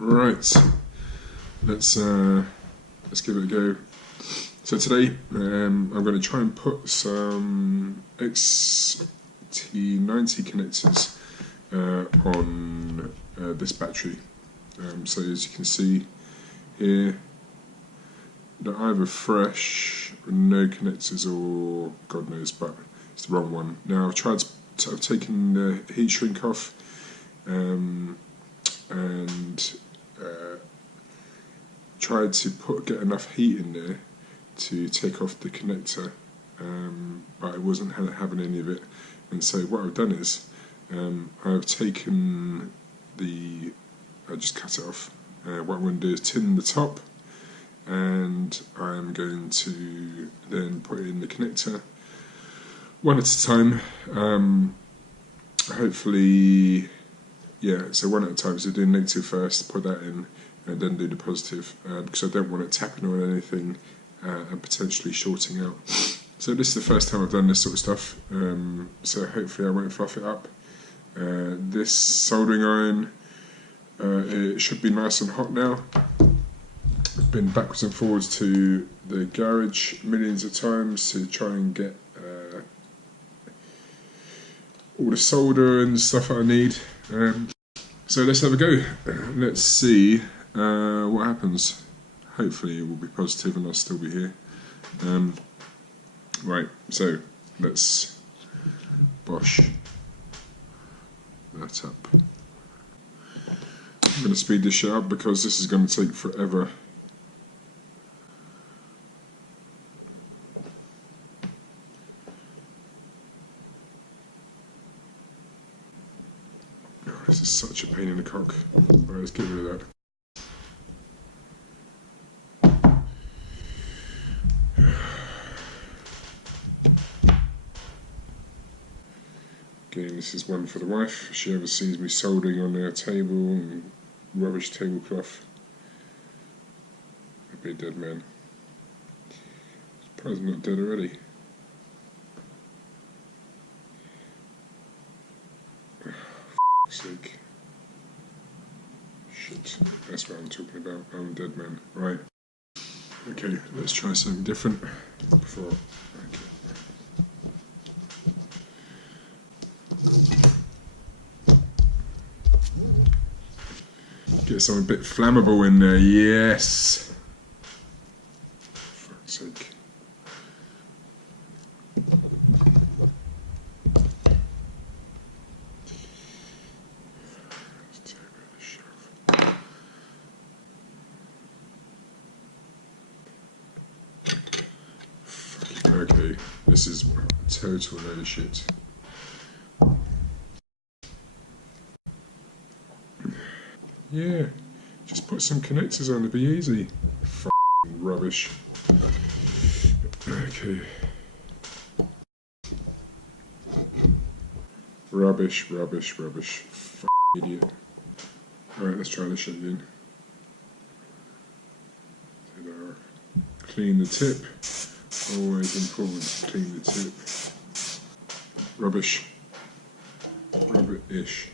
Right, let's give it a go. So today I'm going to try and put some XT90 connectors on this battery. So as you can see here, they're either fresh, no connectors, or God knows, but it's the wrong one. Now I've taken the heat shrink off and tried to get enough heat in there to take off the connector, but I wasn't having any of it. And so what I've done is I've taken I just cut it off. What I'm going to do is tin the top, and I'm going to then put in the connector one at a time. Hopefully, yeah, so one at a time. So do negative first, put that in, and then do the positive, because I don't want it tapping on anything and potentially shorting out. So this is the first time I've done this sort of stuff, so hopefully I won't fluff it up. This soldering iron, it should be nice and hot now. I've been backwards and forwards to the garage millions of times to try and get all the solder and stuff that I need. So let's have a go. Let's see what happens. Hopefully it will be positive and I'll still be here. Right, so let's bosh that up. I'm going to speed this shit up because this is going to take forever. Oh, this is such a pain in the cock. Right, let's get rid of that. Again, this is one for the wife. If she ever sees me soldering on her table and rubbish tablecloth, I'd be a dead man. Surprised I'm not dead already. For f***'s sake. Shit, that's what I'm talking about. I'm a dead man. Right. Okay, let's try something different before. Okay. Get something a bit flammable in there, yes! For fuck's sake. Let's take a bit of the shove. Okay, this is total load of shit. Yeah, just put some connectors on, it'll be easy. F***ing rubbish. Okay. Rubbish, rubbish, rubbish. F***ing idiot. Alright, let's try this shit again. Clean the tip. Always important to clean the tip. Rubbish. Rubbish.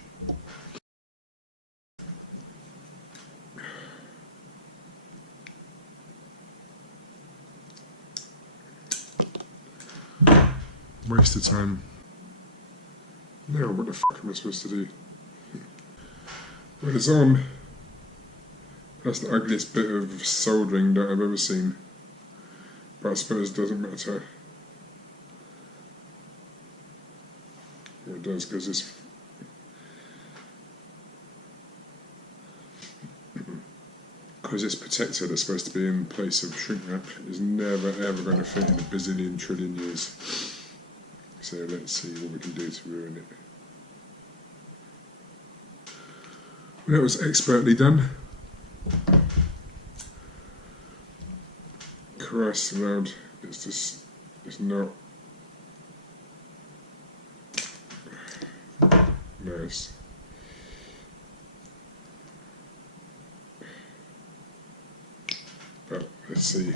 Waste of time. Now what the fuck am I supposed to do? Well, it's on. That's the ugliest bit of soldering that I've ever seen. But I suppose it doesn't matter. Well, it does, because it's... because this protector that's supposed to be in place of shrink wrap is never ever going to fit in a bazillion trillion years. So let's see what we can do to ruin it. Well, that was expertly done. Christ allowed, it's just, it's not nice. But let's see.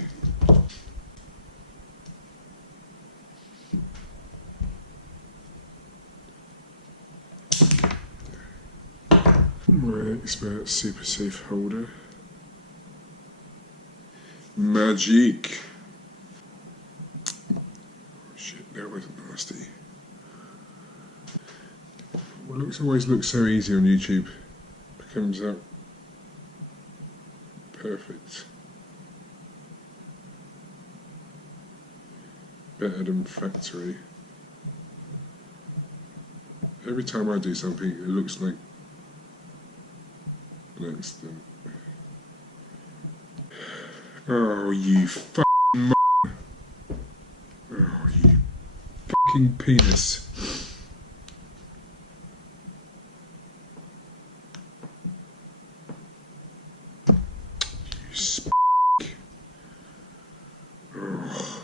Right. Expert Super Safe Holder. Magic. Oh shit, that was nasty. What always looks so easy on YouTube comes out perfect. Better than factory. Every time I do something, it looks like an accident. Oh, you fucking oh, you fucking penis. You sp***. Oh.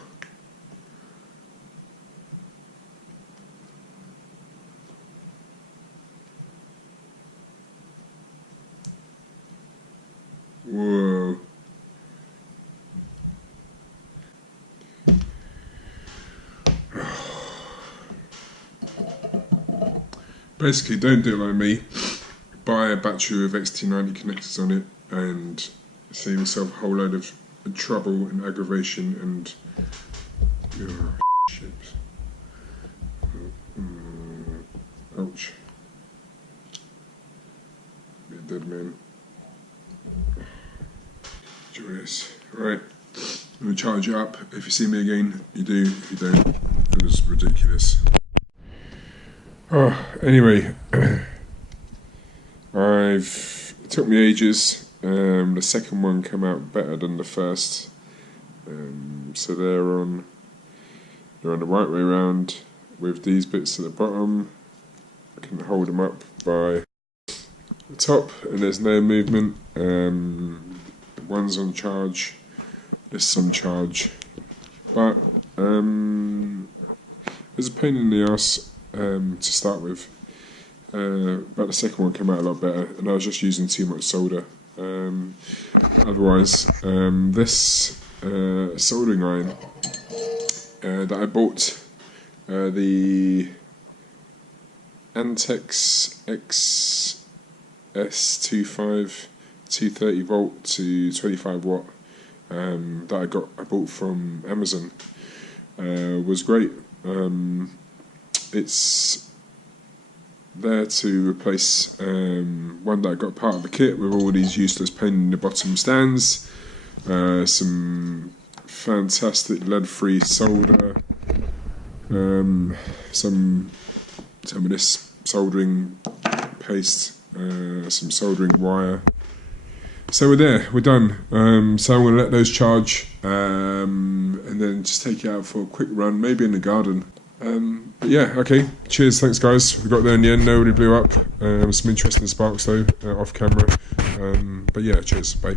Whoa. Basically, don't do it like me. Buy a battery with XT90 connectors on it and save yourself a whole load of trouble and aggravation and shit. Ouch. Be a dead man. Joyous. Right, I'm going to charge it up. If you see me again, you do. If you don't, it was ridiculous. Oh, anyway, it took me ages. The second one came out better than the first. So they're on the right way around with these bits at the bottom. I can hold them up by the top and there's no movement. One's on charge, this on charge, but it's a pain in the arse to start with, but the second one came out a lot better and I was just using too much solder. Otherwise, this soldering iron that I bought, the Antex XS25 230 volt to 25 watt that I bought from Amazon was great. It's there to replace one that I got part of the kit with all these useless pain in the bottom stands, some fantastic lead-free solder, some of this soldering paste, some soldering wire. So we're done. So I'm going to let those charge and then just take it out for a quick run, maybe in the garden. But yeah, okay, cheers, thanks guys. We got there in the end, nobody blew up. Some interesting sparks though, off camera. But yeah, cheers, bye.